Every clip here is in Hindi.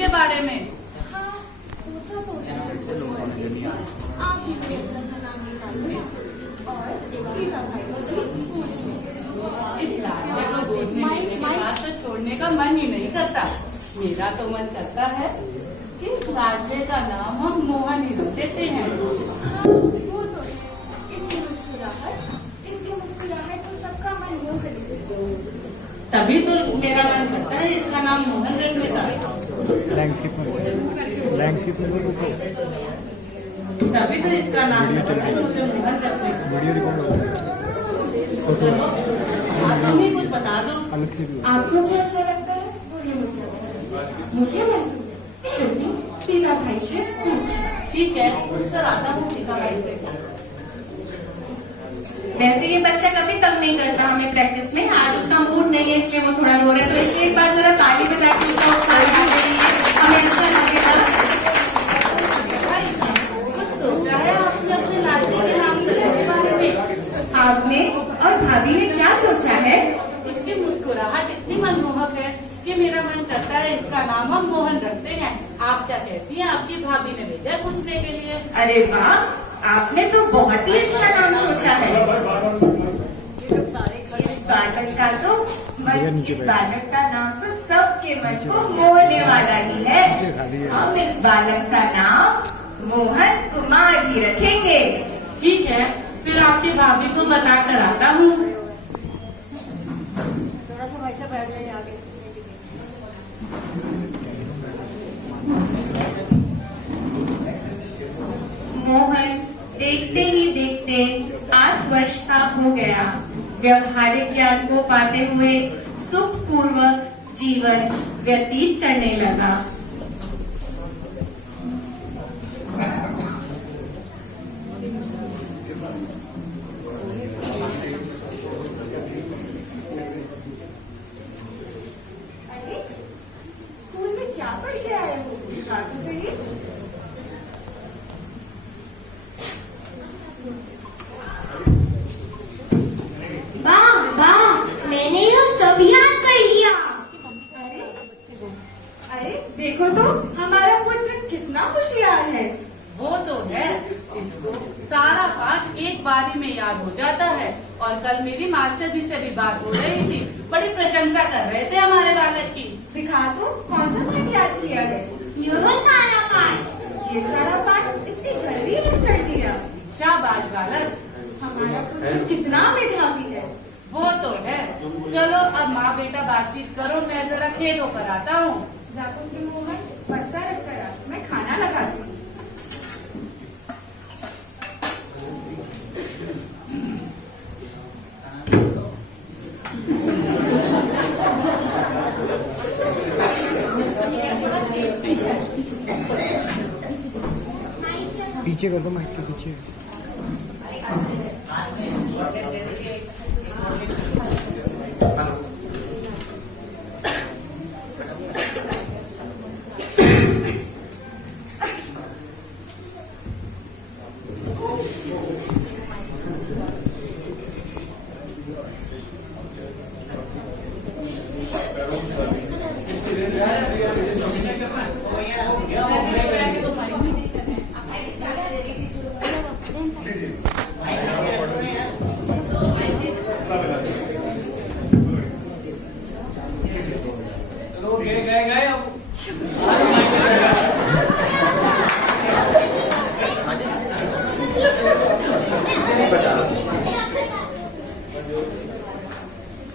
के बारे में। हाँ, सोचा तो है। आप भी कोई अच्छा सा नाम निकालो और सीता भाई से पूछ लें। इस लाडले को गोद में लेने के बाद तो छोड़ने का मन ही नहीं करता। मेरा तो मन करता है कि इस लाडले का नाम हम मोहन ही रख देते हैं। हाँ, वो तो है। इसकी मुस्कुराहट तो सबका मन मोह लेती। तभी तो मेरा मन करता है इसका नाम मोहन रख देता। लैंग्स कितने रुको, तभी तो इसका नाम करता है मुझे मोहन रख देता। वीडियो रिकॉर्ड हो रहा है। आप हमें कुछ बता दो। अलग से भी आपको जो अच्छा लगता है वो ही मुझे अच्छा लगता है। मुझे मंजूर है। जल्दी सीता भाई से पूछिए। ठीक है, पूछकर आता हूँ सीता भाई से। वैसे ये बच्चा कभी तंग नहीं करता हमें प्रैक्टिस में। आज उसका मूड नहीं है इसलिए वो थोड़ा रो रहा है, तो इसलिए एक बार जरा ताली बजा के उसका उत्साह बढ़ा देंगे, हमें अच्छा लगेगा। कुछ सोचा है आपने अपने लाडले के नाम के बारे में? आपने और भाभी ने क्या सोचा है? इसकी मुस्कुराहट इतनी मनमोहक है कि मेरा मन करता है इसका नाम हम मोहन रखते हैं। आप क्या कहती हैं? आपकी भाभी ने भेजा है पूछने के लिए। अरे वाह, आपने तो बहुत ही अच्छा नाम सोचा है। इस बालक का नाम तो सबके मन को मोहने वाला ही है। हम इस बालक का नाम मोहन कुमार ही रखेंगे। ठीक है, फिर आपकी भाभी को बता कर आता हूँ। मोहन देखते ही देखते 8 वर्ष का हो गया। व्यवहारिक ज्ञान को पाते हुए सुखपूर्वक जीवन व्यतीत करने लगा। अरे, स्कूल में क्या पढ़ के आए हो? बता तो सही। वाह वाह, मैंने यह सब याद कर लिया। अरे देखो तो, हमारा पुत्र कितना होशियार है। वो तो है, इसको सारा पाठ एक बारी में याद हो जाता है। और कल मेरी मास्टर जी से भी बात हो रही थी, बड़ी प्रशंसा कर रहे थे हमारे बालक की। दिखा तो, कौन सा पाठ याद किया है? यह सारा पाठ। ये सारा पाठ इतनी जल्दी याद कर लिया। शाबाश बालक, हमारा पुत्र कितना मेधावी है। वो तो है। चलो अब माँ बेटा बातचीत करो, मैं जरा खेत होकर आता हूँ। जा पुत्र मोहन, बस्ता रख कर आ, मैं खाना लगाती हूँ। पीछे कर दो, माइक के पीछे।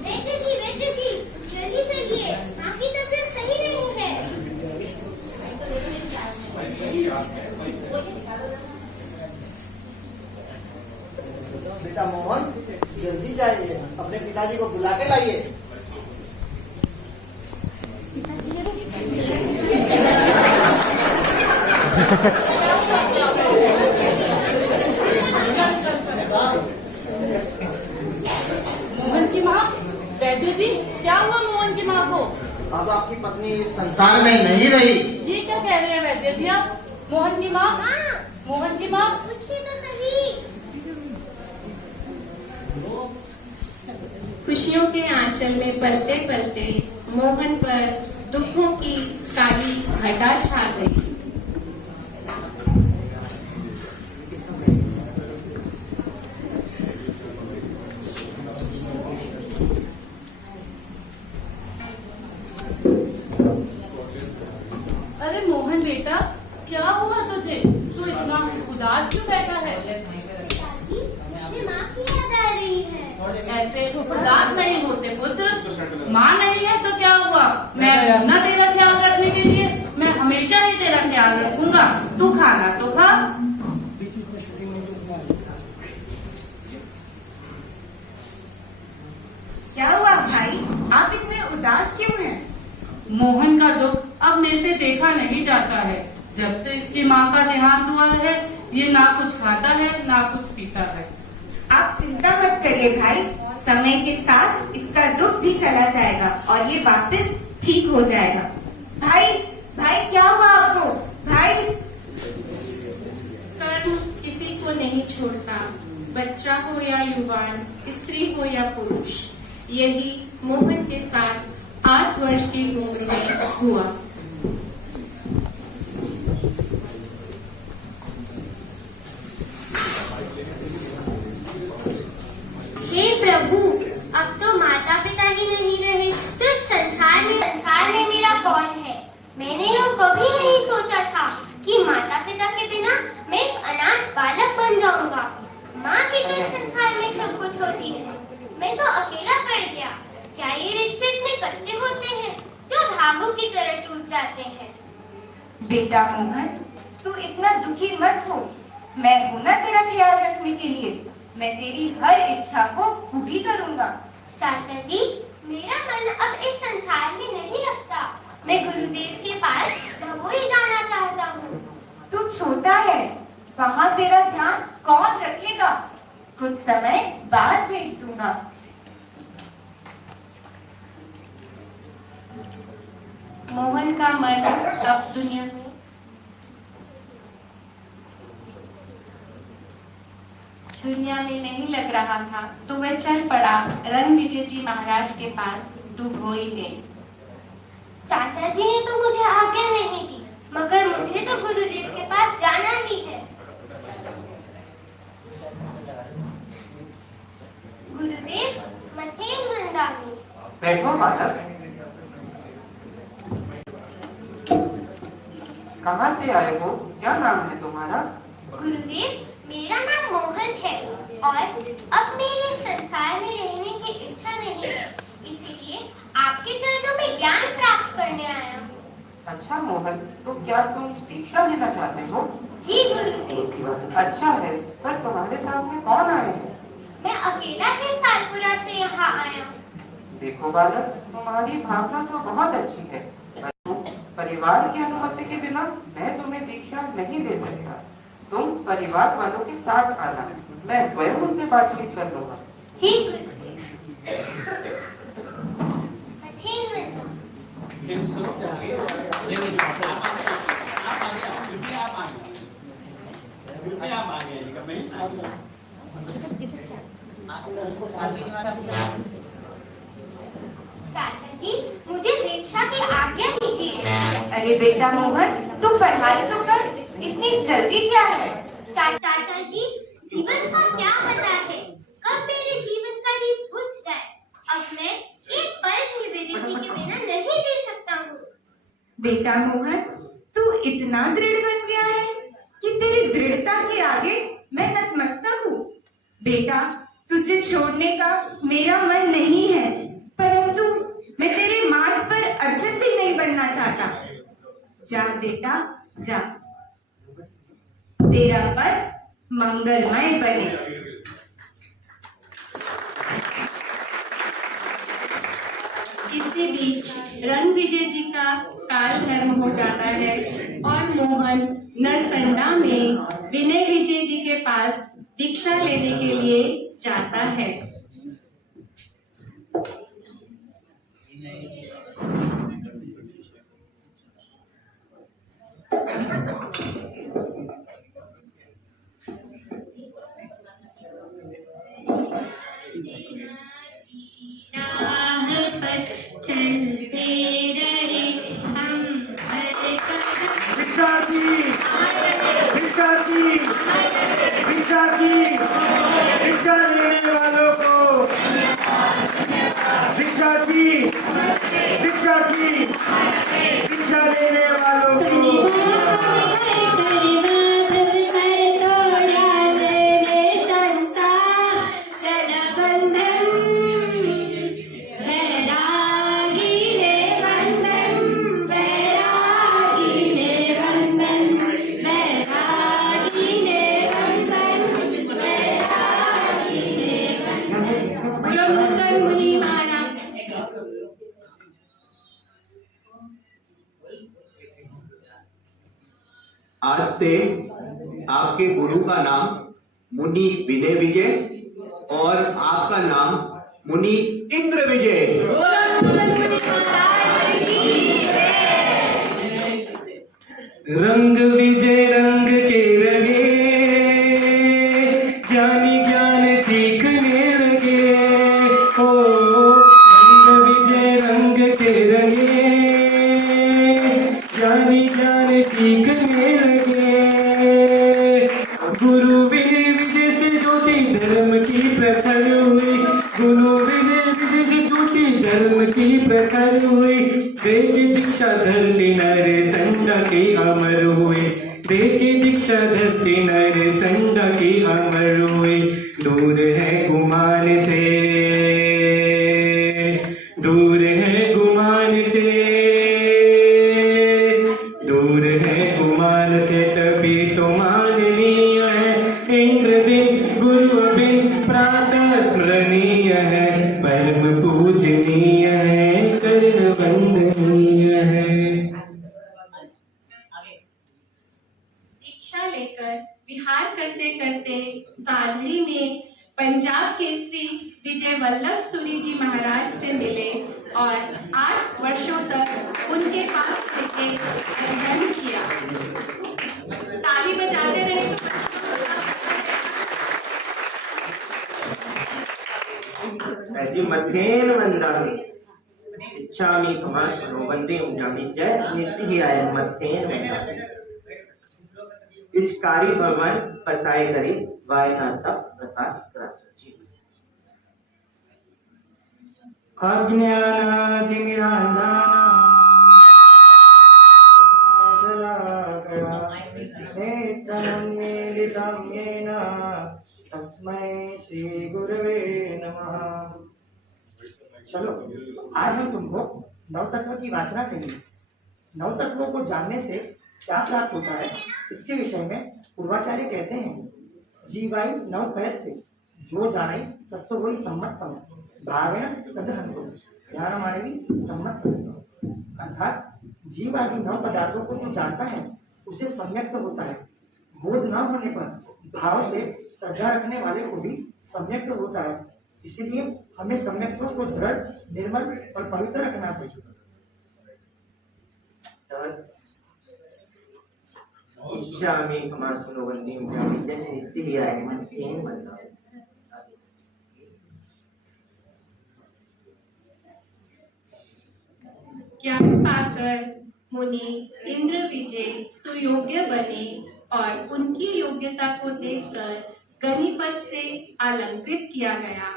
वैद्य जी, जल्दी चलिए, आपकी तबीयत सही नहीं है। बेटा मोहन, जल्दी जाइए, अपने पिताजी को बुला के लाइए। मोहन की माँ, वैद्य जी क्या हुआ मोहन की माँ को? अब आपकी पत्नी इस संसार में नहीं रही। ये क्या कह रहे हैं वैद्य जी आप? मोहन की माँ, मोहन की माँ, उठिए तो सही। खुशियों के आंचल में पलते पलते मोहन पर दुखों की काली घटा छा गई। अरे मोहन बेटा, क्या हुआ तुझे? तू इतना उदास क्यों बैठा है? पिताजी, मुझे माँ की याद आ रही है। ऐसे उदास नहीं होते पुत्र। माँ नहीं है तो क्या हुआ? मैं हूं ना तेरा ख्याल रखने के लिए। मैं हमेशा ही तेरा ख्याल रखूंगा। तू खाना तो खा। क्या हुआ भाई, आप इतने उदास क्यों हैं? मोहन का दुख अब मेरे से देखा नहीं जाता है। जब से इसकी माँ का देहांत हुआ है, ये ना कुछ खाता है ना कुछ पीता है। आप चिंता मत करिए भाई, समय के साथ इसका दुख भी चला जाएगा और ये वापस ठीक हो जाएगा। भाई, भाई क्या हुआ आपको? भाई, कर्म किसी को नहीं छोड़ता, बच्चा हो या युवान, स्त्री हो या पुरुष। यही मोहन के साथ 8 वर्ष की उम्र में हुआ। हे प्रभु, अब तो माता पिता ही नहीं रहे तो इस संसार में मेरा कौन है? मैंने यह कभी नहीं सोचा था कि माता पिता के बिना मैं एक अनाथ बालक बन जाऊंगा। माँ की तो इस संसार में सब कुछ होती है, मैं तो अकेला पड़ गया। क्या ये रिश्ते इतने कच्चे होते हैं जो धागों की तरह टूट जाते हैं? बेटा मोहन, तू इतना दुखी मत हो। मैं हूं ना तेरा ख्याल रखने के लिए। मैं तेरी हर इच्छा को पूरी करूंगा। चाचा जी, मेरा मन अब इस संसार में नहीं लगता। मैं गुरुदेव के पास भगोई जाना चाहता हूँ। तू छोटा है, वहाँ तेरा ध्यान कौन रखेगा? कुछ समय बाद भेज दूंगा। मोहन का मन अब दुनिया में नहीं लग रहा था, तो वह चल पड़ा रणविजय जी महाराज के पास डुगोई में। चाचा जी ने तो मुझे आज्ञा नहीं दी, मगर मुझे तो गुरुदेव के पास जाना ही है। गुरुदेव, मथेन वृंदावन। बैठो बालक। कहाँ से आए हो? क्या नाम है तुम्हारा? गुरुदेव, मेरा नाम मोहन है और अब मेरे संसार में रहने की इच्छा नहीं है, इसीलिए आपके चरणों में ज्ञान प्राप्त करने आया हूँ। अच्छा मोहन, तो क्या तुम दीक्षा लेना चाहते हो? जी गुरुदेव। अच्छा है, पर तुम्हारे सामने कौन आए हैं? मैं अकेला ही सालपुरा से यहाँ आया हूँ। देखो बालक, तुम्हारी भावना तो बहुत अच्छी है, परंतु परिवार की अनुमति के बिना मैं तुम्हें दीक्षा नहीं दे सकता। तुम परिवार वालों के साथ आना, मैं स्वयं उनसे बातचीत कर लूंगा। जी गुरुदेव। मथेन वृंदावन। चाचा जी, मुझे दीक्षा की आज्ञा दीजिए। अरे बेटा मोहन, तू पढ़ाई तो कर, इतनी जल्दी क्या है? चाचा जी, जीवन का क्या पता है कब मेरे जीवन का दीप बुझ जाए। अब मैं एक पल भी विरति के बिना नहीं जी सकता हूँ। बेटा मोहन, तू इतना दृढ़ बन गया है कि तेरी दृढ़ता के आगे मैं नतमस्तक हूँ। बेटा, तुझे छोड़ने का मेरा मन नहीं है, परंतु मैं तेरे मार्ग पर अड़चन भी नहीं बनना चाहता। जा बेटा, जा, तेरा पथ मंगलमय बने। इसी बीच रणविजय जी का काल धर्म हो जाता है और मोहन नरसंडा में विनय विजय जी के पास दीक्षा लेने के लिए जाता है। राह पर चलते रहे हम, हर की, भिक्षा की, भिक्षा लेने वालों को, भिक्षा की, भिक्षा की, भिक्षा लेने वालों को। आज से आपके गुरु का नाम मुनि विनय विजय और आपका नाम मुनि इंद्र विजय। रंग विजय रंग के रंगे, ज्ञानी ज्ञान सीखने लगे। ओ रंग विजय रंग के रंगे, ज्ञानी ज्ञान सीखने लगे। गुरु विजय विजय से ज्योति धर्म की प्रखर हुई, गुरु विजय विजय से ज्योति धर्म की प्रखर हुई। वेद दीक्षा धरती नर संडा की अमर हुई, वेद दीक्षा धरती नर संडा की अमर हुई। दूर है गुमान से, दूर है गुमान से, दूर है गुमान से, तभी तो माननीय है। इंद्र दिन गुरु बिन प्रातः स्मरणीय है, परम पूजनीय है, चरण वंदनीय है। दीक्षा लेकर विहार करते करते सादरी में पंजाब केसरी विजय वल्लभ सूरी जी महाराज से मिले और 8 वर्षों तक उनके पास रहकर अध्ययन किया। ताली बजाते रहे। ऐसी मध्येन वंदामि इच्छामि कमास्मरो वंदे उजामि जय निसी आय मध्येन वंदामि। इचकारी भगवान पसाए करी वायनाथ प्रकाश प्राची। तस्मै श्री गुरवे नमः। चलो आज हम तुमको नवतत्व की वाचना करेंगे। नवतत्वों को जानने से क्या प्राप्त होता है, इसके विषय में पूर्वाचार्य कहते हैं, जीवाई नव प्रयत्न जो जाने तस्व वही सम्मतम भावेन सदहंतो ध्यान मानवी सम्मत। अर्थात जीव आदि नव पदार्थों को जो जानता है उसे सम्यक होता है। बोध न होने पर भाव से श्रद्धा रखने वाले को भी सम्यक होता है। इसीलिए हमें सम्यक्त्व को दृढ़, निर्मल और पवित्र रखना चाहिए। इच्छामि कमास्मरो वंदे उजामि जय निसी आय मध्येन वंदामि। ज्ञान पाकर मुनि इंद्र विजय सुयोग्य बने और उनकी योग्यता को देखकर गणिपत से अलंकृत किया गया।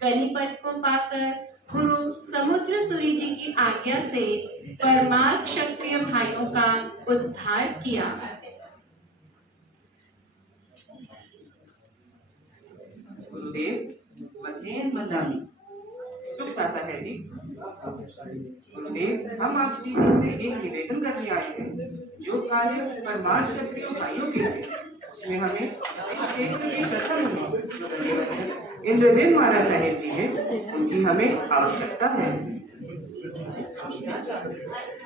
गणिपत को पाकर गुरु समुद्र सूरी जी की आज्ञा से परमार्थ क्षत्रिय भाइयों का उद्धार किया। गुरुदेव मध्येन वंदामि। सुख साता है जी। गुरुदेव हम आप श्री जी से एक निवेदन करने आए हैं। जो कार्य परमार्थ क्षत्रिय भाइयों के थे उसमें हमें एक प्रसन्न हुए। इंद्रदेव महाराज साहेब जी हैं, उनकी हमें आवश्यकता है।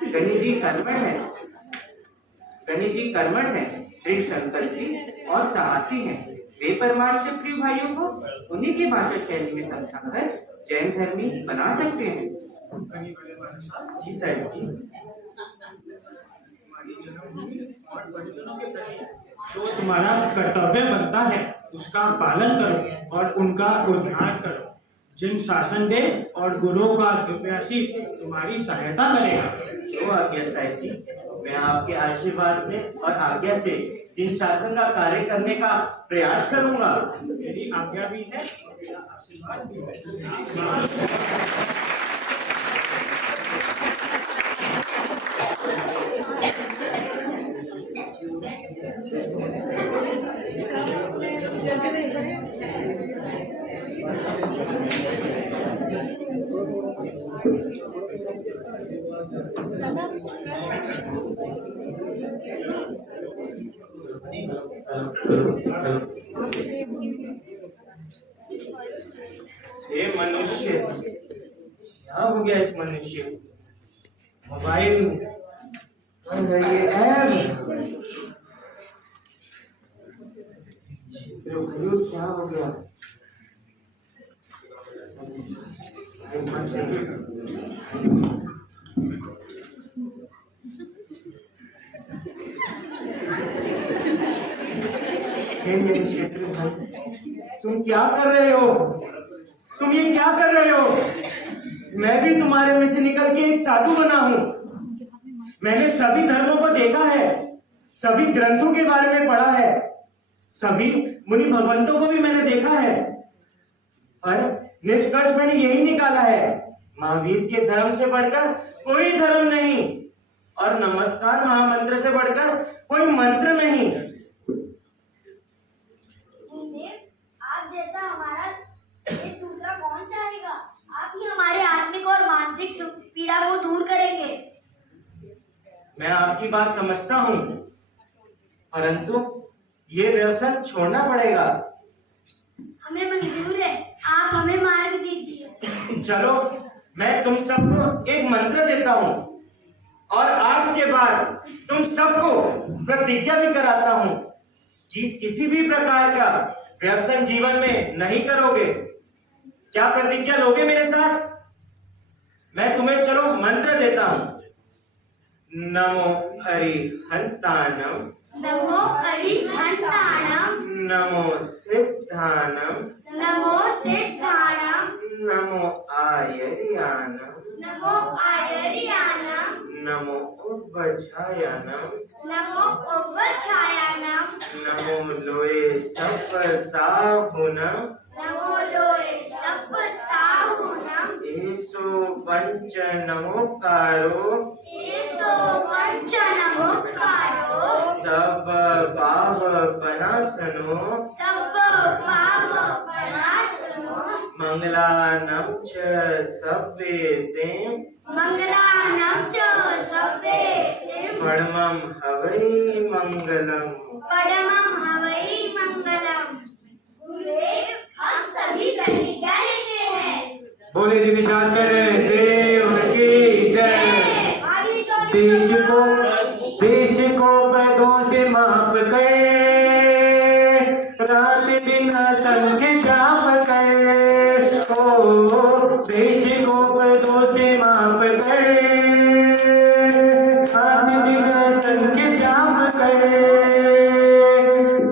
गणेश जी कर्मठ है, गणेश जी कर्मठ है, दृढ़ संकल्पी और साहसी हैं। वे परमार्थ क्षत्रिय भाइयों को उन्हीं की भाषा शैली में समझाकर जैन धर्मी बना सकते हैं। जी साहब जी। जो तुम्हारा कर्तव्य बनता है उसका पालन करो और उनका उद्धार करो। जिन शासन दे और गुरुओं का दिव्याशीष तुम्हारी सहायता करेगा। तो आज्ञा साहिब जी, मैं आपके आशीर्वाद से और आज्ञा से जिन शासन का कार्य करने का प्रयास करूंगा। मेरी आज्ञा भी है और मेरा आशीर्वाद भी है। ये मनुष्य क्या हो गया? इस मनुष्य मोबाइल ये ऐप क्या हो गया? मेरे क्षेत्र भाई, तुम क्या कर रहे हो? तुम ये क्या कर रहे हो? मैं भी तुम्हारे में से निकल के एक साधु बना हूं। मैंने सभी धर्मों को देखा है, सभी ग्रंथों के बारे में पढ़ा है, सभी मुनि भगवंतों को भी मैंने देखा है, और निष्कर्ष मैंने यही निकाला है, महावीर के धर्म से बढ़कर कोई धर्म नहीं, और नमस्कार महामंत्र से बढ़कर कोई मंत्र नहीं। आप जैसा हमारा एक दूसरा कौन चाहेगा? आप ही हमारे आत्मिक और मानसिक पीड़ा को दूर करेंगे। मैं आपकी बात समझता हूँ, परंतु ये व्यवसाय छोड़ना पड़ेगा। हमें मंजूर है, आप हमें मार्ग दीजिए। चलो, मैं तुम सबको एक मंत्र देता हूँ, और आज के बाद तुम सबको प्रतिज्ञा भी कराता हूँ कि किसी भी प्रकार का व्यसन जीवन में नहीं करोगे। क्या प्रतिज्ञा लोगे मेरे साथ? मैं तुम्हें चलो मंत्र देता हूँ। नमो अरिहंताणम, नमो अरिहंताणम, नमो सिद्धाणम, नमो सिद्धाणम, नमो आयर्याणम, नमो आयर्याणम, नमो उपछायाणम, नमो उपछायाणम, नमो लोए सप्प साहुनम, नमो लोए सप्प साहुनम, एसो पंच नमोकारो, एसो पंच नमोकारो, सब पाप पनासनो, सब पाप पनासनो, मंगलानम च सव्वेसे, मंगलानां च सव्वेसे, परमं हवै मंगलम। परमं हवै मंगलम। गुरुदेव, हम सभी प्रतिज्ञा लेते हैं। बोले जी शासन देव की जय। देश को पदों से माप गए, रात दिन संख्य जाप गए। ओ देश को पदों से माप गए, रात दिन संख्य जाप गए।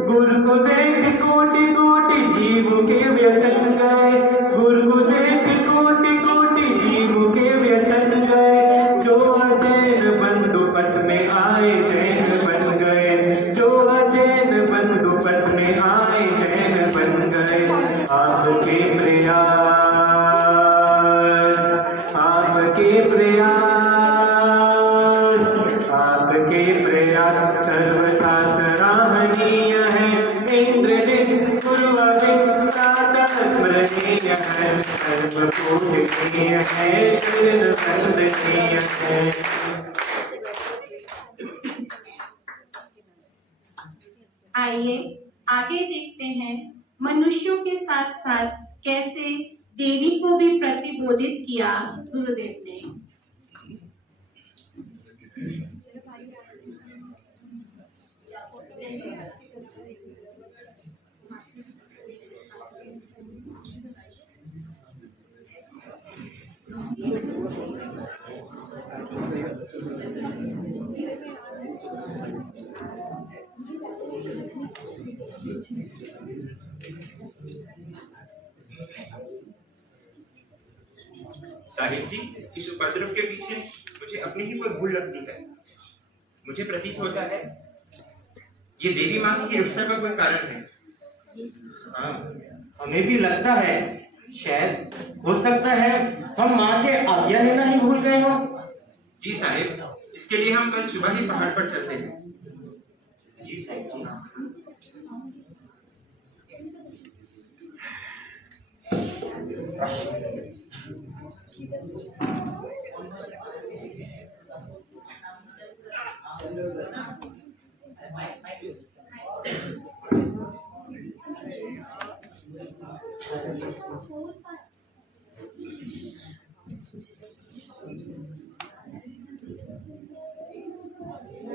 गुरु को देख कोटि कोटि जीव के व्यसन गए, गुरु को देख कोटि कोटि जीव के व्यसन गए। जो अजैन बंधु पथ में आए जैन बन गए, जो अजैन बंधु पथ में आए जैन बन गए। आपके प्रयास, आपके प्रयास, आपके प्रयास सर्वथा सराहनीय है। इंद्रजित गुरु अभिप्राता स्मरणीय है, सर्व पूजनीय है, शिर वंदनीय है। आइए आगे देखते हैं मनुष्यों के साथ साथ कैसे देवी को भी प्रतिबोधित किया गुरुदेव ने। साहिब जी, इस उपद्रव के पीछे मुझे अपनी ही कोई भूल लगती है। मुझे प्रतीत होता है ये देवी माँ की रक्षा का कोई कारण है? हाँ, हमें भी लगता है, शायद हो सकता है हम माँ से आज्ञा लेना ही भूल गए हो। जी साहिब, इसके लिए हम कल सुबह ही पहाड़ पर चलते हैं। जी साहिब जी।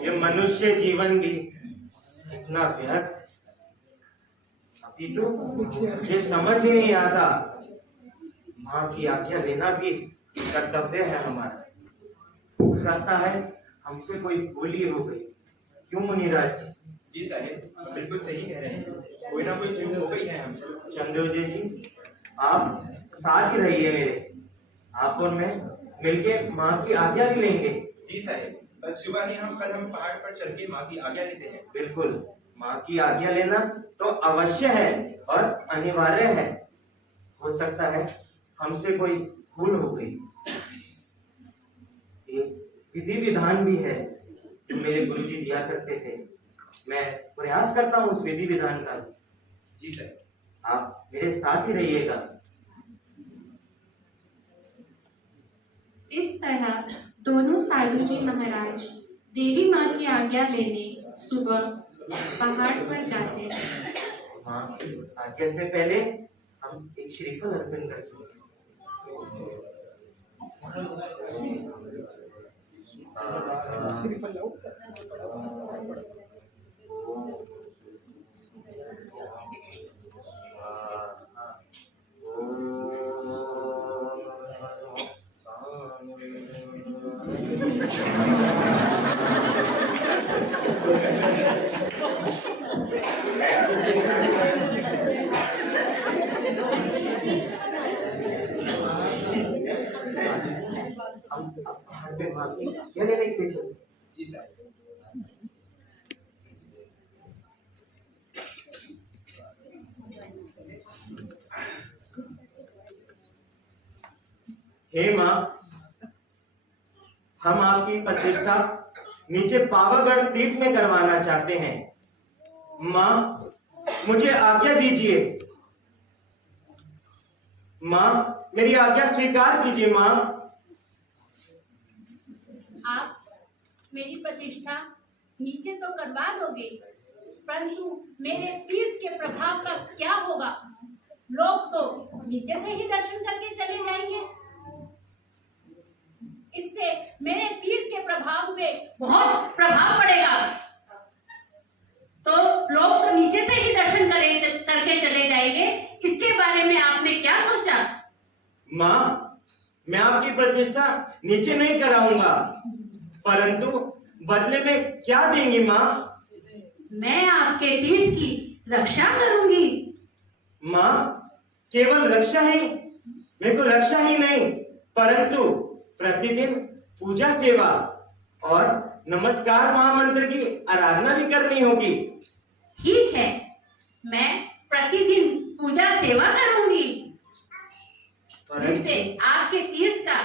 ये मनुष्य जीवन भी इतना व्यर्थ, अभी तो मुझे समझ ही नहीं आता। माँ की आज्ञा लेना भी कर्तव्य है हमारा। हो सकता है हमसे कोई भूल ही हो गई, क्यों मुनिराज जी? जी साहिब, बिल्कुल सही कह रहे हैं, कोई ना कोई चूक हो गई है हमसे। चंद्रोजय जी, आप साथ ही रहिए मेरे, आप और मैं मिलके माँ की आज्ञा भी लेंगे। जी साहिब, कल सुबह ही हम पहाड़ पर चल के माँ की आज्ञा लेते हैं। बिल्कुल, माँ की आज्ञा लेना तो अवश्य है और अनिवार्य है। हो सकता है हमसे कोई भूल हो गई। एक विधि विधान भी है जो मेरे गुरुजी दिया करते थे, मैं प्रयास करता हूँ उस विधि विधान का। जी साहब, आप मेरे साथ ही रहिएगा। इस तरह दोनों साधु जी महाराज देवी माँ की आज्ञा लेने सुबह पहाड़ पर जाते हैं। हाँ, आज्ञा से पहले हम एक श्रीफल अर्पण करते हैं। जी साहब। हे माँ, हम आपकी प्रतिष्ठा नीचे पावागढ़ तीर्थ में करवाना चाहते हैं। माँ, मुझे आज्ञा दीजिए। माँ, मेरी आज्ञा स्वीकार कीजिए। माँ, आप मेरी प्रतिष्ठा नीचे तो करवा दोगे, परंतु मेरे तीर्थ के प्रभाव का क्या होगा? लोग तो नीचे से ही दर्शन करके चले जाएंगे। इससे मेरे तीर्थ के प्रभाव पे बहुत प्रभाव पड़ेगा। तो लोग तो नीचे से ही दर्शन करके चले जाएंगे, इसके बारे में आपने क्या सोचा? माँ, मैं आपकी प्रतिष्ठा नीचे नहीं कराऊंगा, परंतु बदले में क्या देंगी माँ? मैं आपके तीर्थ की रक्षा करूंगी। माँ, केवल रक्षा ही, मेरे को रक्षा ही नहीं, परंतु प्रतिदिन पूजा सेवा और नमस्कार महामंत्र की आराधना भी करनी होगी। ठीक है, मैं प्रतिदिन पूजा सेवा करूंगी, जिससे आपके तीर्थ का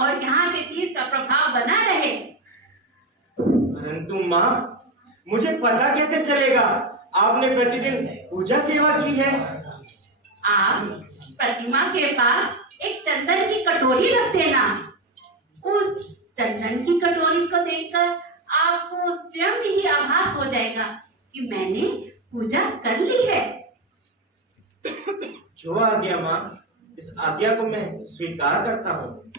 और यहाँ के तीर्थ का प्रभाव बना रहे। परंतु माँ, मुझे पता कैसे चलेगा आपने प्रतिदिन पूजा सेवा की है? आप प्रतिमा के पास एक चंदन की कटोरी रख देना। उस चंदन की कटोरी को देखकर आपको स्वयं ही आभास हो जाएगा कि मैंने पूजा कर ली है। जो आज्ञा माँ, इस आज्ञा को मैं स्वीकार करता हूँ।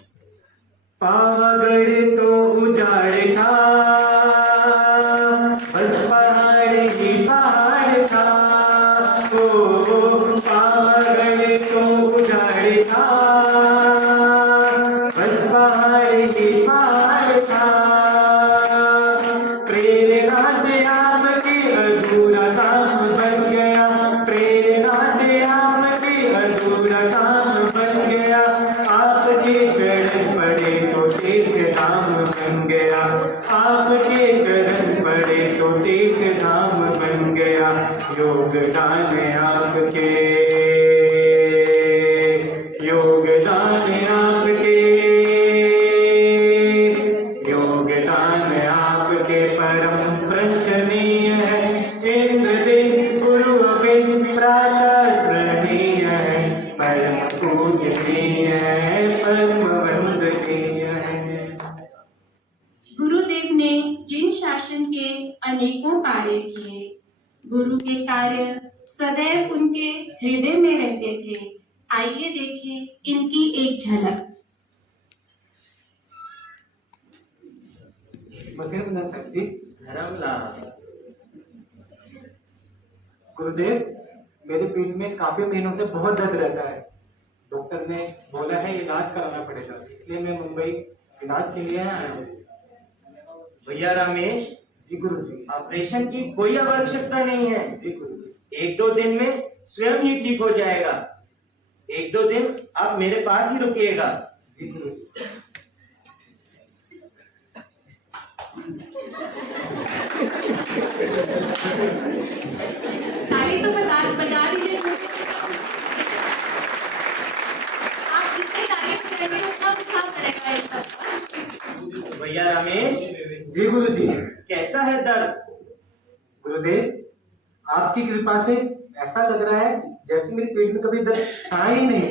पावागढ़ तो उजाड़ था, बस पहाड़ ही पहाड़ था। ओ पावागढ़ तो उजाड़ था, बस पहाड़ ही पहाड़ था। प्रेरणा से आपकी अधूरा काम बन गया, प्रेरणा से आपकी अधूरा काम बन गया। आपके चरण पड़े तो तीर्थ धाम बन गया, आपके चरण पड़े तो तीर्थ धाम बन योगदान आपके, योगदान आपके, योगदान आपके परम प्रशंसनीय है। इंद्रदेव गुरु अभिन प्रातः स्मरणीय है, परम पूजनीय है, परम वंदनीय है। गुरुदेव ने जिन शासन के अनेकों कार्य किए, गुरु के कार्य सदैव उनके हृदय में रहते थे। आइए देखें इनकी एक झलक। गुरुदेव, मेरे पेट में काफी महीनों से बहुत दर्द रहता है। डॉक्टर ने बोला है इलाज कराना पड़ेगा, इसलिए मैं मुंबई इलाज के लिए आया हूँ। भैया रमेश, जी गुरु जी। ऑपरेशन की कोई आवश्यकता नहीं है। जी गुरु जी। 1-2 दिन में स्वयं ही ठीक हो जाएगा। 1-2 दिन आप मेरे पास ही रुकिएगा। जी गुरु जी। ताली तो बजा दीजिए। आप जितने तारीफ करेंगे उतना उत्साह बढ़ेगा इस बात। भैया रमेश, जी गुरु जी। कैसा है दर्द? गुरुदेव, आपकी कृपा से ऐसा लग रहा है जैसे मेरे पेट में कभी दर्द था ही नहीं।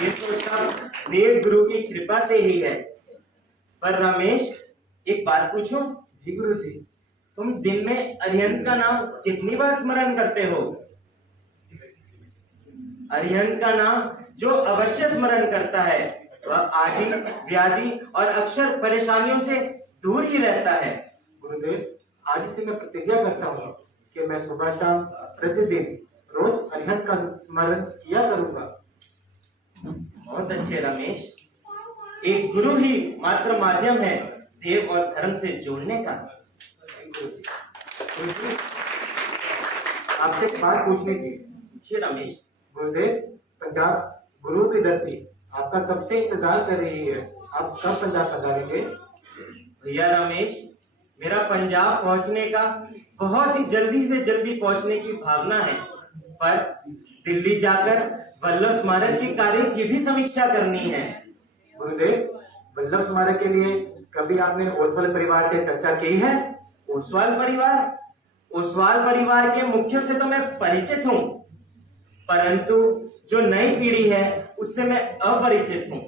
ये तो सब देव गुरु की कृपा से ही है। पर रमेश, एक बात पूछूं? जी गुरु जी। तुम दिन में अरिहंत का नाम कितनी बार स्मरण करते हो? अरिहंत का नाम जो अवश्य स्मरण करता है वह आदि व्याधि और अक्षर परेशानियों से दूर ही रहता है। गुरुदेव, आज से मैं प्रतिज्ञा करता हूँ कि मैं सुबह शाम प्रतिदिन रोज अरिहंत का स्मरण किया करूंगा। बहुत अच्छे रमेश। एक गुरु ही मात्र माध्यम है देव और धर्म से जोड़ने का। आपसे एक बात पूछनी थी। पूछिए रमेश। गुरुदेव, पंजाब गुरु की धरती आपका कब से इंतजार कर रही है, आप कब पंजाब पधारेंगे? भैया रमेश, मेरा पंजाब पहुंचने का बहुत ही जल्दी से जल्दी पहुंचने की भावना है, पर दिल्ली जाकर वल्लभ स्मारक के कार्य की भी समीक्षा करनी है। गुरुदेव, वल्लभ स्मारक के लिए कभी आपने ओसवाल परिवार से चर्चा की है? ओसवाल परिवार? ओसवाल परिवार के मुख्य से तो मैं परिचित हूँ, परंतु जो नई पीढ़ी है उससे मैं अपरिचित हूँ।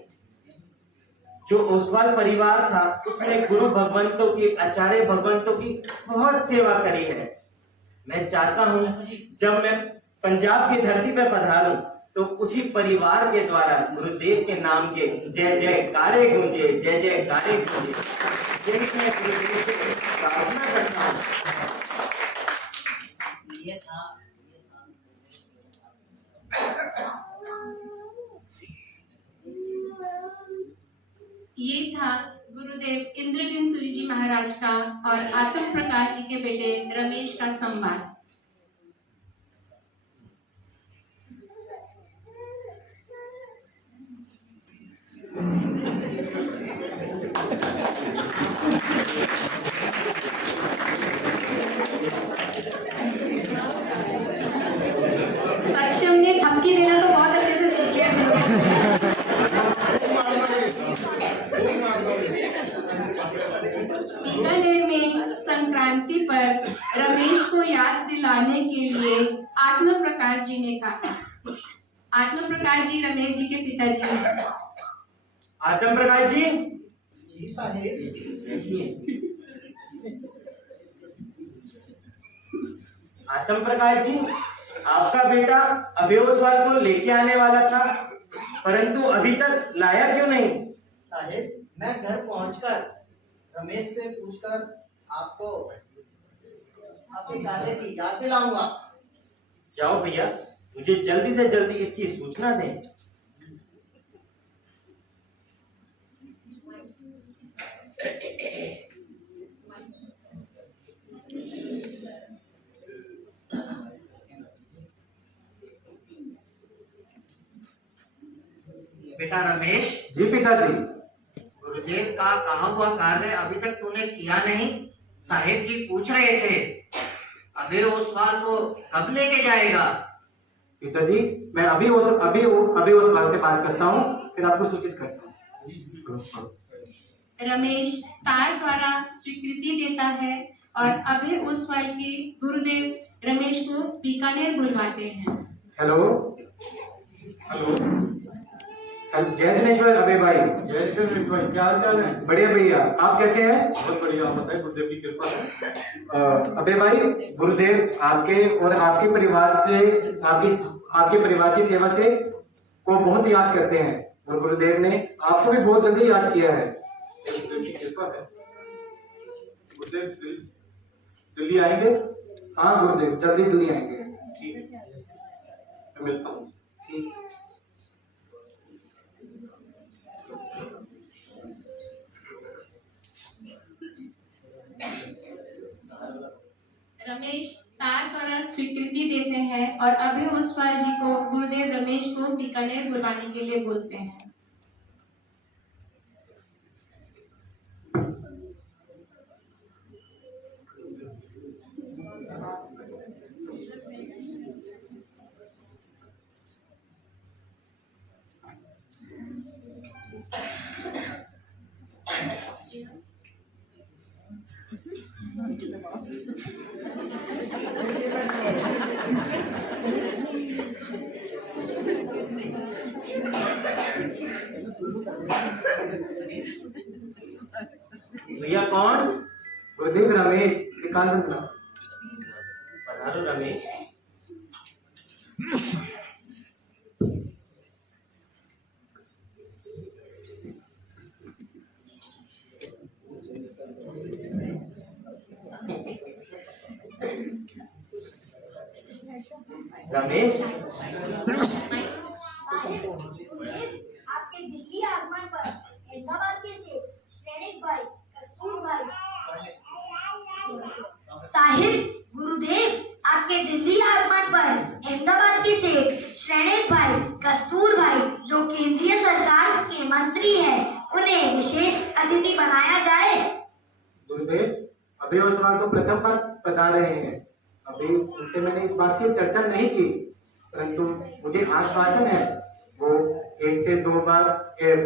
जो ओसवाल परिवार था उसने गुरु भगवंतों की, आचार्य भगवंतों की बहुत सेवा करी है। मैं चाहता हूँ जब मैं पंजाब की धरती पर पधारूं तो उसी परिवार के द्वारा गुरुदेव के नाम के जय जयकारे गूंजे, जय जयकारे गूंजे। यही मैं गुरुदेव से प्रार्थना करता हूँ। ये था गुरुदेव इंद्रजिन सूरी जी महाराज का और आत्म प्रकाश जी के बेटे रमेश का संवाद। सक्षम ने धमकी देना तो बहुत अच्छे से सीख लिया। बीकानेर में संक्रांति पर रमेश को याद दिलाने के लिए आत्म प्रकाश जी ने कहा। आत्म प्रकाश जी रमेश जी के पिताजी हैं। आत्म प्रकाश जी। जी साहेब। आत्म प्रकाश जी, आपका बेटा अभी ओसवाल को लेके आने वाला था, परंतु अभी तक लाया क्यों नहीं? साहेब, मैं घर पहुंचकर रमेश से पूछकर आपको आपके गाने की याद दिलाऊंगा। जाओ भैया, मुझे जल्दी से जल्दी इसकी सूचना दें। बेटा रमेश। जी पिताजी। गुरुदेव का कहा हुआ कार्य अभी तक तूने किया नहीं। साहेब जी पूछ रहे थे अबे ओसवाल को कब लेके जाएगा? पिताजी, मैं अभी ओसवाल से बात करता हूँ, फिर आपको सूचित करता हूँ। रमेश तार द्वारा स्वीकृति देता है और अभय ओसवाल के गुरुदेव रमेश को बीकानेर बुलवाते हैं। हेलो हेलो, जय जिनेश्वर अबे भाई। जय जिनेश्वर भाई, क्या हाल चाल है? बढ़िया भैया, आप कैसे हैं? बहुत बढ़िया, आप बताएं, गुरुदेव की कृपा है। अबे भाई, गुरुदेव आपके और आपके परिवार से आपके परिवार की सेवा से को बहुत याद करते हैं और गुरुदेव ने आपको भी बहुत जल्दी याद किया है। गुरुदेव की कृपा है। गुरुदेव दिल्ली आएंगे? हाँ गुरुदेव, जल्दी दिल्ली आएंगे। ठीक है, मैं मिलता हूँ। रमेश तार द्वारा स्वीकृति देते हैं और अभय ओसवाल जी को गुरुदेव रमेश को बीकानेर बुलवाने के लिए बोलते हैं। भैया कौन? गुरुदेव रमेश, पधारो रमेश। रमेश, आपके दिल्ली आगमन पर अहमदाबाद के सेठ श्रेणिक भाई कस्तूर भाई साहिब गुरुदेव, आपके दिल्ली आगमन पर अहमदाबाद के सेठ श्रेणिक भाई कस्तूर भाई जो केंद्रीय सरकार के मंत्री हैं, उन्हें विशेष अतिथि बनाया जाए। गुरुदेव, अभी ओसवाल तो प्रथम बार पधार रहे हैं। अभी उनसे मैंने इस बात की चर्चा नहीं की, परंतु मुझे आश्वासन है वो 1 से 2 बार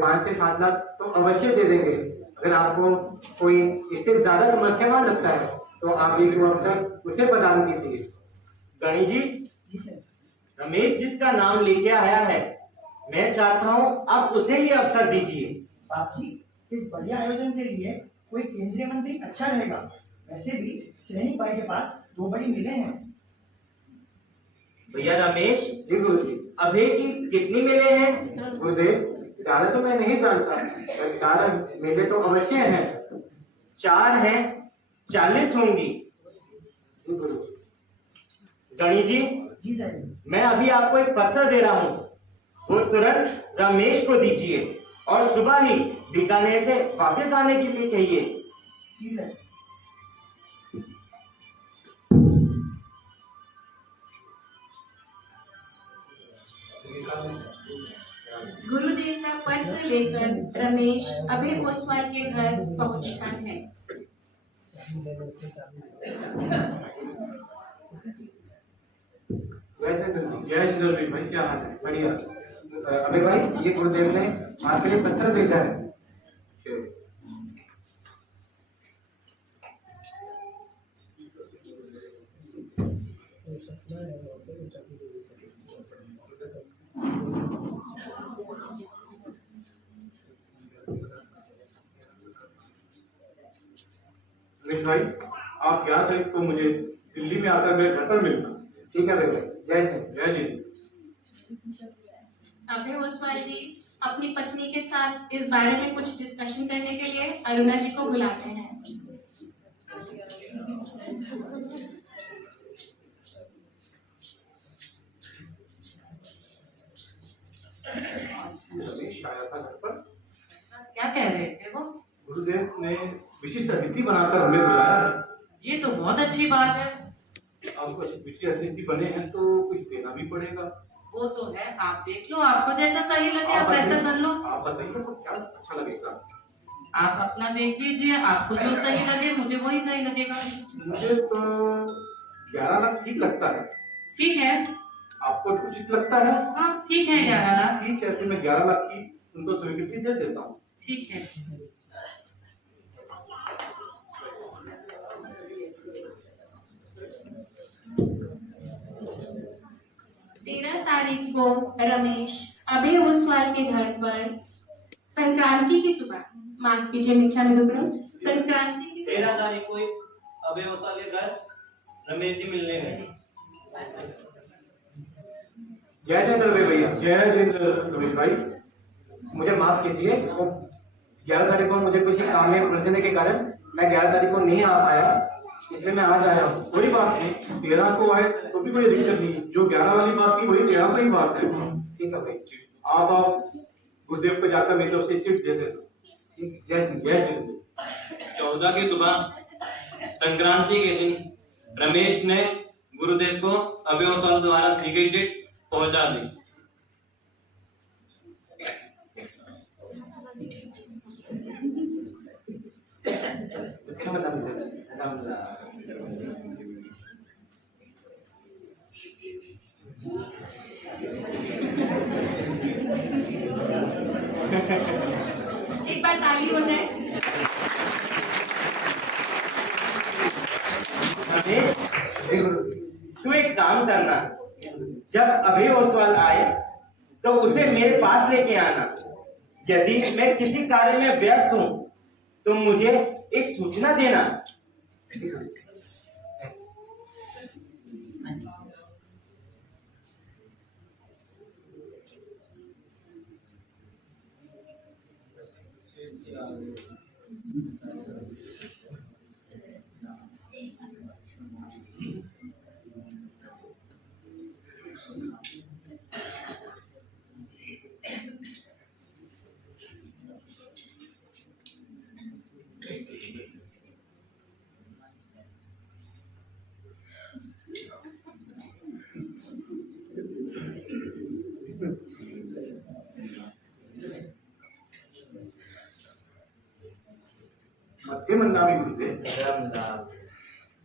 5 से 7 लाख तो अवश्य दे देंगे। अगर आपको कोई इससे ज्यादा समर्थवान लगता है तो आप एक अवसर उसे प्रदान कीजिए। गणी जी, रमेश जिसका नाम लेके आया है, मैं चाहता हूँ आप उसे ही अवसर दीजिए। बाप जी, इस बढ़िया आयोजन के लिए कोई केंद्रीय मंत्री अच्छा रहेगा। वैसे भी श्रेणी भाई के पास 2 बड़ी मिलें हैं। भैया रमेश जी, गुरु जी, अभी की कितनी मेले हैं? गुरुदेव, ज्यादा तो मैं नहीं जानता, 4 मेले तो अवश्य हैं। 4 हैं, 40 होंगी। गणी जी, मैं अभी आपको एक पत्र दे रहा हूँ, वो तुरंत रमेश को दीजिए और सुबह ही बीकानेर से वापस आने के लिए कहिए। गुरुदेव का पत्र लेकर रमेश अभय ओसवाल के घर पहुंचता है। जय जिनेश्वर भाई, क्या हाल है? बढ़िया। अबे भाई, ये गुरुदेव ने आपके लिए पत्र भेजा है। भाई, आप 11 तारीख को मुझे दिल्ली में आकर मेरे घर पर मिलना। ठीक है भैया, जय हिंद। जय जी। अभय ओसवाल जी अपनी पत्नी के साथ इस बारे में कुछ डिस्कशन करने के लिए अरुणा जी को बुलाते हैं। रमेश आया था घर पर। क्या कह रहे थे वो? गुरुदेव ने विशिष्ट अतिथि बनाकर हमें बुलाया है। ये तो बहुत अच्छी बात है। आपको विशिष्ट अतिथि बने हैं तो कुछ देना भी पड़ेगा। वो तो है, आप देख लो, आपको जैसा सही लगे आप ऐसा कर लो। आप बताइए आपको क्या अच्छा लगेगा। आप अपना देख लीजिए, आपको जो सही लगे मुझे वही सही लगेगा। मुझे तो 11 लाख ठीक लगता है। ठीक है, आपको उचित लगता है? हाँ ठीक है 11 लाख। ठीक है, तो मैं 11 लाख की उनको स्वीकृति दे देता हूँ। ठीक है। 13 तारीख को रमेश अभय ओसवाल के घर पर संक्रांति की सुबह, माफ कीजिए मिच्छा में संक्रांति की 13 तारीख को अभय ओसवाल के घर रमेश जी मिलने गए। जय जिंद्र भैया। जय जिंद्र रमेश भाई। मुझे माफ कीजिए, वो 11 तारीख को मुझे कुछ काम में उलझने के कारण मैं 11 तारीख को नहीं आ पाया, इसलिए मैं आज आया हूँ। कोई बात नहीं, 13 को आए तो भी कोई दिक्कत नहीं। जो 11 वाली बात की वही 13 वाली बात है। ठीक है भाई, आप गुरुदेव को जाकर मेरी तरफ से चिट दे देना। जय जिंद। 14 की सुबह संक्रांति के दिन रमेश ने गुरुदेव को अभय ओसवाल द्वारा दी गई चिट पहुंचा दी। एक बार ताली हो जाए। रमेश, तू एक काम करना, जब अभय ओसवाल आए तो उसे मेरे पास लेके आना। यदि मैं किसी कार्य में व्यस्त हूं तो मुझे एक सूचना देना।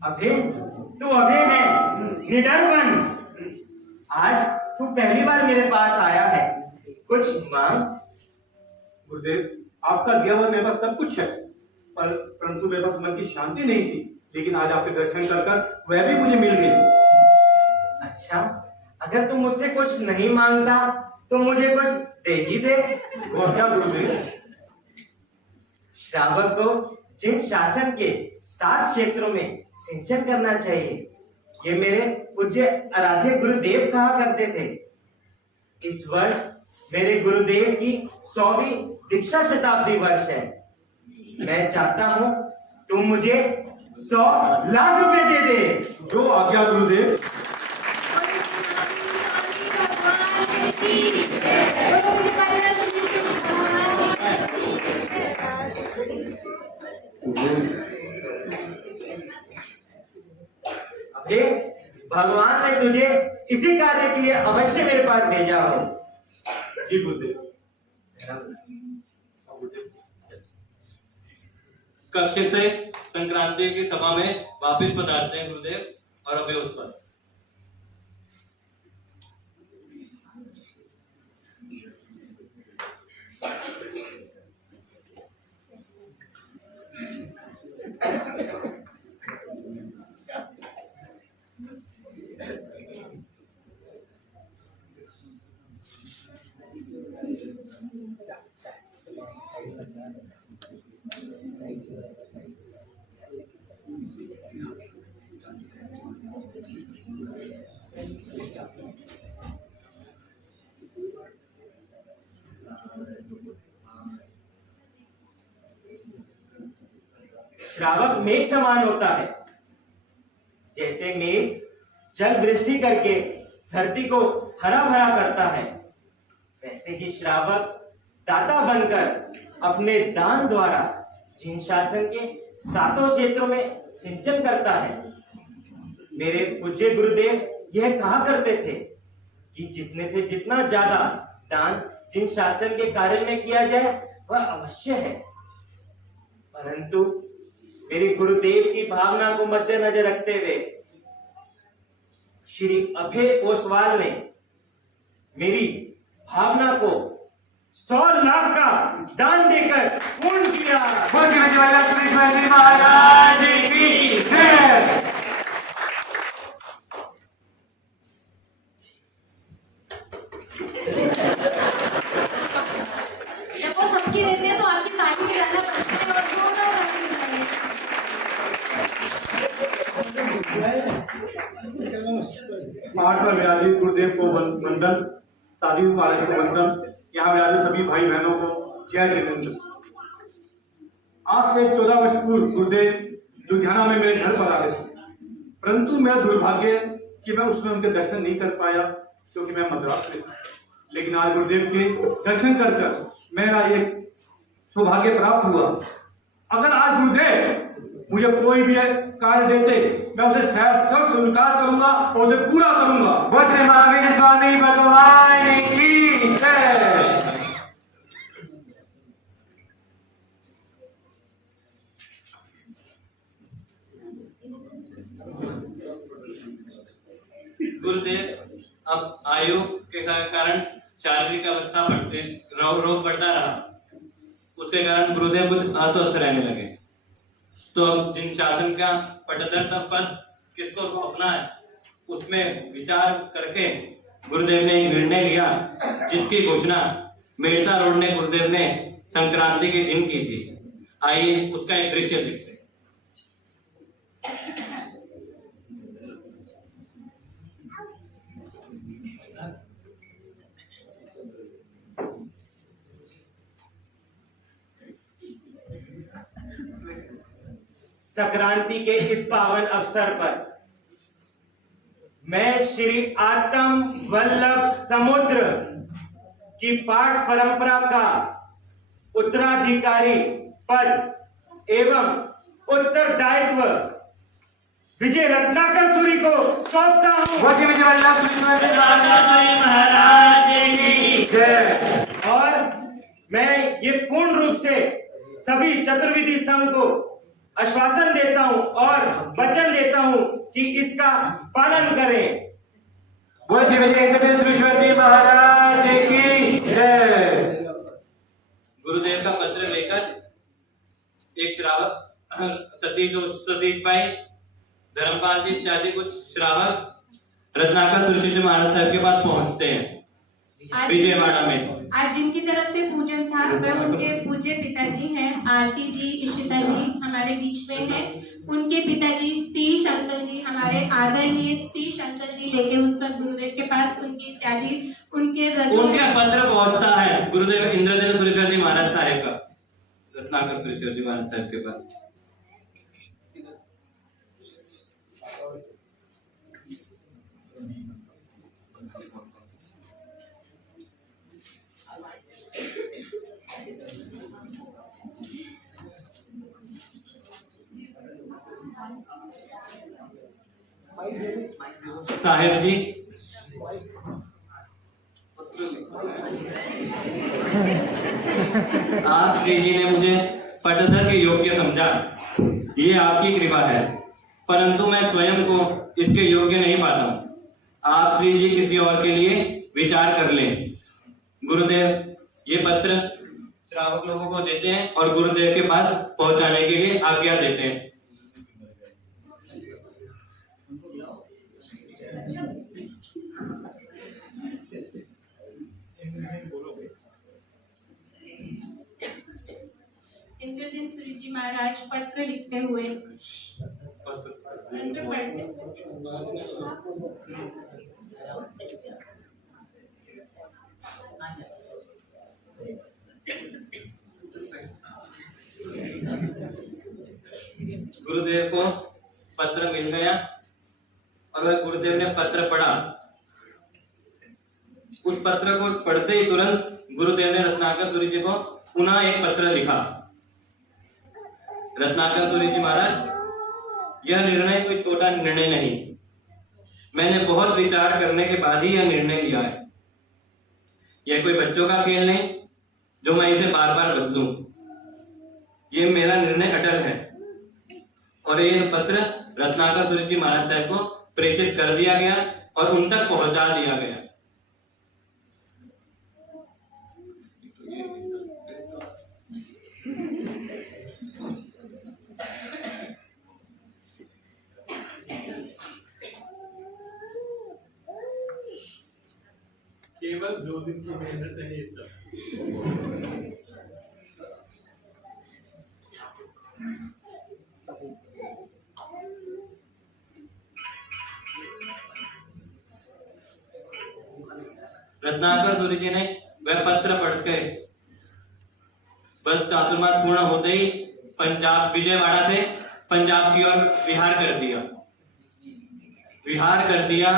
अभय, तू अभय है, निडर बन। आज तू पहली बार मेरे पास आया है, कुछ मांग। गुरुदेव, आपका दिया हुआ मेरे पास सब कुछ है, परंतु मेरे पास मन की शांति नहीं थी, लेकिन आज आपके दर्शन कर वह भी मुझे मिल गई। अच्छा, अगर तू मुझसे कुछ नहीं मांगता तो मुझे कुछ दे ही दे। वो क्या गुरुदेव? श्रावक को जिन शासन के 7 क्षेत्रों में सिंचन करना चाहिए, ये मेरे पूज्य आराध्य गुरुदेव कहा करते थे। इस वर्ष मेरे गुरुदेव की 100वीं दीक्षा शताब्दी वर्ष है। मैं चाहता हूँ तुम मुझे 100 लाख रुपए दे दे। जो आज्ञा गुरुदेव। भगवान ने तुझे इसी कार्य के लिए अवश्य मेरे पास भेजा हो। जी गुरुदेव। कक्ष से संक्रांति की सभा में वापस पधारते हैं गुरुदेव और अभय ओसवाल। श्रावक मेघ समान होता है। जैसे मेघ जल वृष्टि करके धरती को हरा भरा करता है, वैसे ही श्रावक दाता बनकर अपने दान द्वारा जिन शासन के 7 क्षेत्रों में सिंचन करता है। मेरे पूज्य गुरुदेव यह कहा करते थे कि जितने से जितना ज्यादा दान जिन शासन के कार्य में किया जाए वह अवश्य है। परंतु मेरी गुरुदेव की भावना को मद्देनजर रखते हुए श्री अभय ओसवाल ने मेरी भावना को 100 लाख का दान देकर पूर्ण किया। महाराज की जय। जब वो थमके रहते हैं तो आपकी ताली में जाना पड़ता है और जोरदार ताली बजाएं। पाठ पर विराजित गुरुदेव को वंदन, शादी महाराज को वंदन, यहाँ विराजित सभी भाई बहनों को जय जिनेंद्र। आज से 14 वर्ष पूर्व गुरुदेव लुधियाना में मेरे घर पर आ गए थे, परंतु मेरा दुर्भाग्य कि मैं उसमें उनके दर्शन नहीं कर पाया क्योंकि मैं मद्रास में था। लेकिन आज गुरुदेव के दर्शन कर मेरा ये सौभाग्य प्राप्त हुआ। अगर आज गुरुदेव मुझे कोई भी कार्य देते, मैं उसे सहर्ष स्वीकार करूंगा और उसे पूरा करूंगा। बोले महावीर स्वामी भगवान की जय। गुरुदेव अब आयु के कारण शारीरिक अवस्था रोग बढ़ता रहा, उसके कारण गुरुदेव कुछ अस्वस्थ रहने लगे। तो अब जिन शासन का पटदर्थ पद किसको सौंपना है उसमें विचार करके गुरुदेव ने निर्णय लिया, जिसकी घोषणा मेड़ता रोड ने गुरुदेव ने संक्रांति के दिन की थी। आइए उसका एक दृश्य देखते हैं। संक्रांति के इस पावन अवसर पर मैं श्री आत्म वल्लभ समुद्र की पाठ परंपरा का उत्तराधिकारी पद एवं उत्तरदायित्व विजय रत्नाकर सूरी को सौंपता हूँ। महाराज की जय। और मैं ये पूर्ण रूप से सभी चतुर्विधि संघ को आश्वासन देता हूं और वचन देता हूं कि इसका पालन करें। महाराज की जय। गुरुदेव का पत्र लेकर एक श्रावक सतीश भाई, धर्मपाल जी इत्यादि कुछ श्रावक रत्नाकर तुलसी महाराज साहब के पास पहुंचते हैं विजयवाड़ा में। आज जिनकी तरफ से पूजन था वह उनके पूज्य पिताजी हैं, आरती जी, इशिता जी हमारे बीच में हैं। उनके पिताजी सतीश अंकल जी, हमारे आदरणीय सतीश अंकल जी लेके उस वक्त गुरुदेव के पास उनकी इत्यादि उनके पत्र पहुंचता है गुरुदेव इंद्रदेव सुरेश्वर जी महाराज साहब का, रत्नाकर सुरेश्वर जी महाराज साहब के पास। साहेब जी, आप जी ने मुझे पटधर के योग्य समझा, ये आपकी कृपा है, परंतु मैं स्वयं को इसके योग्य नहीं पाता हूँ। आप जी किसी और के लिए विचार कर लें। गुरुदेव ये पत्र श्रावक लोगों को देते हैं और गुरुदेव के पास पहुंचाने के लिए आज्ञा देते हैं। इंद्रदेव सूरी जी महाराज पत्र लिखते हुए गुरुदेव को पत्र मिल गया और वह गुरुदेव ने पत्र पढ़ा। उस पत्र को पढ़ते ही तुरंत गुरुदेव ने रत्नाकर सूरी जी को पुनः एक पत्र लिखा। रत्नाकर सूरी जी महाराज, यह निर्णय कोई छोटा निर्णय नहीं, मैंने बहुत विचार करने के बाद ही यह निर्णय लिया है। यह कोई बच्चों का खेल नहीं जो मैं इसे बार बार बदलूं। ये मेरा निर्णय अटल है और ये पत्र रत्नाकर सूर्य जी महाराज साहब को प्रेषित कर दिया गया और उन तक पहुंचा दिया गया। केवल 2 दिन की मेहनत है ये सब। रत्नाकर सूर्य जी ने वह पत्र पढ़ के बस चातुर्मास पूर्ण होते ही पंजाब विजयवाड़ा से पंजाब की ओर विहार कर दिया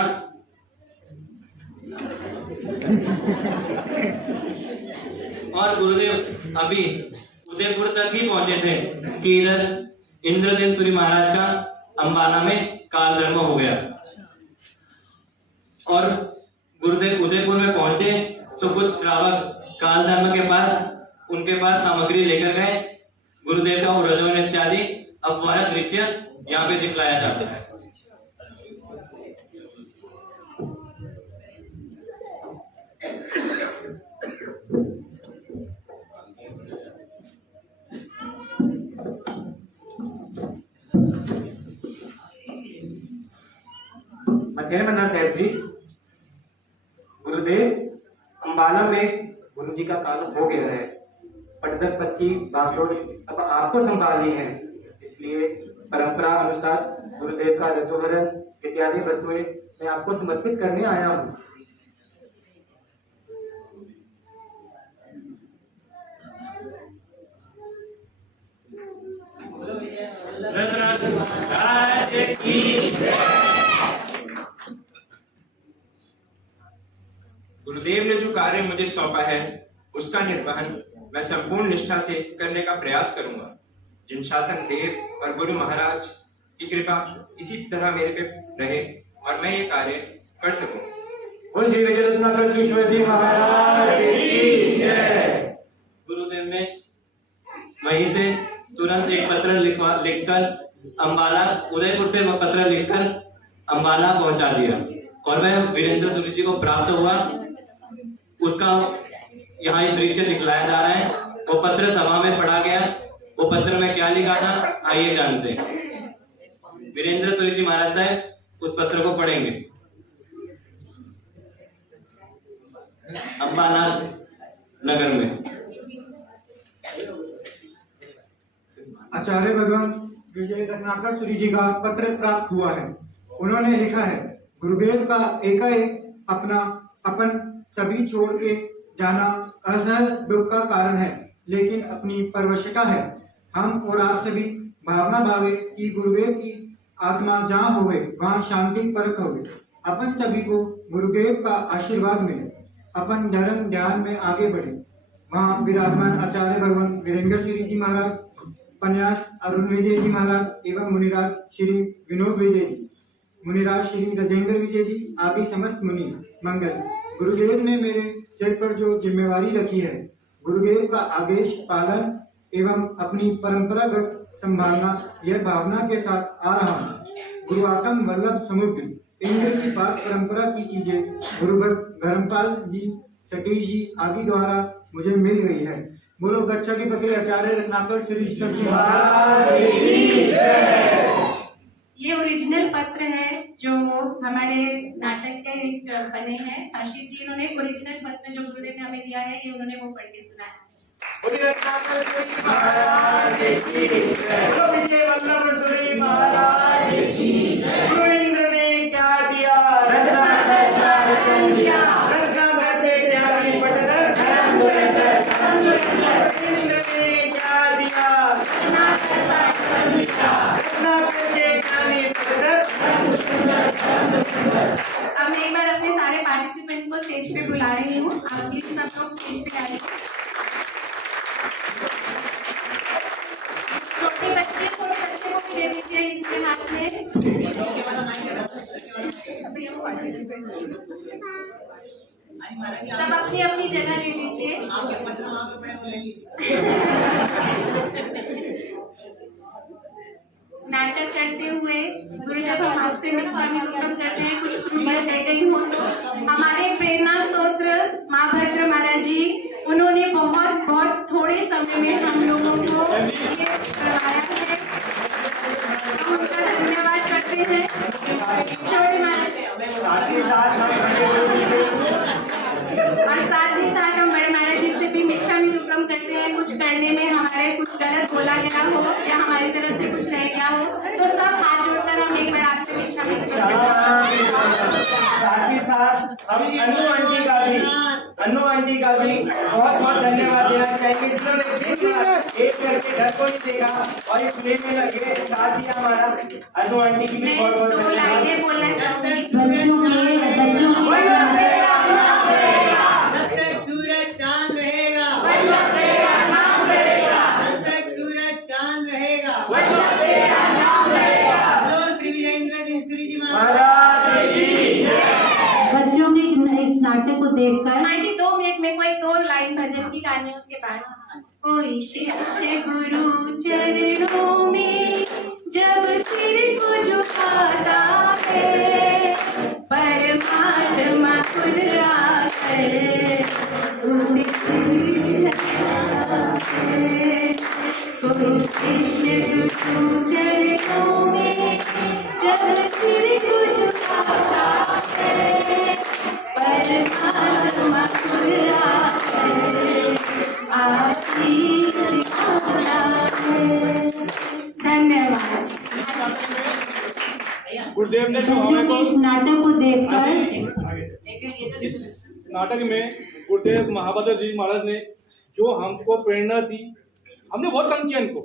और गुरुदेव अभी उदयपुर तक ही पहुंचे थे कि इधर इंद्रदेव सूर्य महाराज का अंबाला में काल धर्म हो गया और गुरुदेव उदयपुर में पहुंचे तो कुछ श्रावक काल धर्म के पास उनके पास सामग्री लेकर गए। गुरुदेव का रजोवन इत्यादि अब वह दृश्य यहाँ पे दिखलाया जाता है। मन्ना साहब जी, गुरुदेव अंबाला में गुरु जी का काल हो गया है। पटदर पद की बागडोर अब आपको संभालनी है, इसलिए परंपरा अनुसार गुरुदेव का रजोहरण इत्यादि वस्तुएं मैं आपको समर्पित करने आया हूँ। गुरुदेव ने जो कार्य मुझे सौंपा है उसका निर्वहन मैं संपूर्ण निष्ठा से करने का प्रयास करूंगा। जिन शासन देव और गुरु महाराज की कृपा इसी तरह मेरे पे रहे और मैं ये कार्य कर सकूं। श्री विजय रत्नाकर जी महाराज की जय। गुरुदेव ने वहीं से तुरंत एक पत्र लिखकर अंबाला, उदयपुर से वह पत्र लिखकर अंबाला पहुंचा दिया और वह वीरेंद्र सूर्य जी को प्राप्त हुआ। उसका यहाँ एक दृश्य दिखलाया जा रहा है। वो पत्र सभा में पढ़ा गया। वो पत्र में क्या लिखा था आइए जानते हैं। वीरेंद्र सूर्य जी महाराज साहब उस पत्र को पढ़ेंगे। अंबाला नगर में आचार्य भगवान विजय रत्नाकर सूर्य जी का पत्र प्राप्त हुआ है। उन्होंने लिखा है, गुरुदेव का एकाएक अपन सभी छोड़ के जाना असहज दुख का कारण है, लेकिन अपनी परवशता है। हम और आप सभी भावना भावे कि गुरुदेव की आत्मा जहाँ होवे वहाँ शांति परक होवे। अपन सभी को गुरुदेव का आशीर्वाद मिले, अपन धर्म ध्यान में आगे बढ़े। वहाँ विराजमान आचार्य भगवान वीरेंद्र सूर्य जी महाराज, उपन्यास अरुण विजय जी महाराज एवं मुनिराज श्री विनोद विजय जी, मुनिराज श्री राजेंद्र विजय जी आदि समस्त मुनि मंगल। गुरुदेव ने मेरे सिर पर जो जिम्मेवारी रखी है, गुरुदेव का आदेश पालन एवं अपनी परंपरागत संभालना, यह भावना के साथ आ रहा हूँ। गुरुआत्म वल्लभ समुद्र इंद्र की पाक परंपरा की चीजें गुरुभक्त धर्मपाल जी, सतीश जी आदि द्वारा मुझे मिल गई है। बोलो गच्छा की पति आचार्य रत्नाकर सूर्य जी महाराज की जय। ये ओरिजिनल पत्र है जो हमारे नाटक के बने हैं। आशीष जी इन्होंने ओरिजिनल पत्र जो गुरुदेव ने हमें दिया है, ये उन्होंने वो पढ़ के सुना है। विजय वल्लभ सूर्य महाराज की जय। गुरु इंद्र ने क्या दिया? रत्नाकर सारथन दिया। रत्नाकर पे त्यागी पटदर धर्म दुरंधर धर्म दुरंधर। इंद्र ने क्या दिया? रत्नाकर सारथन दिया। रत्नाकर के त्यागी पटदर धर्म दुरंधर धर्म दुरंधर। अब मैं एक बार अपने सारे पार्टिसिपेंट्स को स्टेज पे बुला रही हूँ। आप प्लीज सब लोग स्टेज पे आइए। छोटे बच्चे थोड़े बच्चे को भी दे दीजिए इनके हाथ में। सब अपनी अपनी जगह ले लीजिए। नाटक करते हुए गुरुदेव हम आपसे मिच्छामी दुक्कड़म करते हैं, कुछ त्रुटियां रह गई हो तो। हमारे प्रेरणा स्तोत्र माँ भद्र महाराज जी, उन्होंने बहुत थोड़े समय में हम लोगों को ये करवाया है, हम उनका धन्यवाद करते हैं। छोटे महाराज और साथ ही साथ हम बड़े महाराज जी से भी मिच्छामी दुक्कड़म करते हैं, कुछ करने में हमारे कुछ गलत बोला गया हो या हमारी तरफ से कुछ रह गया हो तो सब हाथ जोड़कर हम एक बार आपसे मिच्छामी दुक्कड़म करते हैं। साथ ही साथ हम अनु आंटी का भी बहुत बहुत धन्यवाद देना चाहेंगे, जिन्होंने एक करके घर को नहीं देखा और इस प्रेम में लगे। साथ ही हमारा अनु आंटी की भी बहुत बहुत दो लाइनें बोलना चाहूंगी। जब तक सूरज चांद रहेगा, जब तक सूरज चांद रहेगा, बोलो श्री विजेंद्र सिंह जी महाराज की जय। बच्चों के इस नाटक को देखकर आंटी 2 मिनट में कोई 2 लाइन भजन की गानी है, उसके बाद कोई शिष्य गुरु चरणों में जब सिर को झुकाता है, परमात्मा खुद आकर उसे झुकाता है। कोई शिष्य गुरु चरणों में जब सिर को झुकाता है, परमात्मा खुद आकर आशीष दिखाता है। धन्यवाद। गुरुदेव ने जो बच्चों के इस नाटक को देखकर इस नाटक में गुरुदेव महाभद्र जी महाराज ने जो हमको प्रेरणा दी, हमने बहुत कम किया इनको।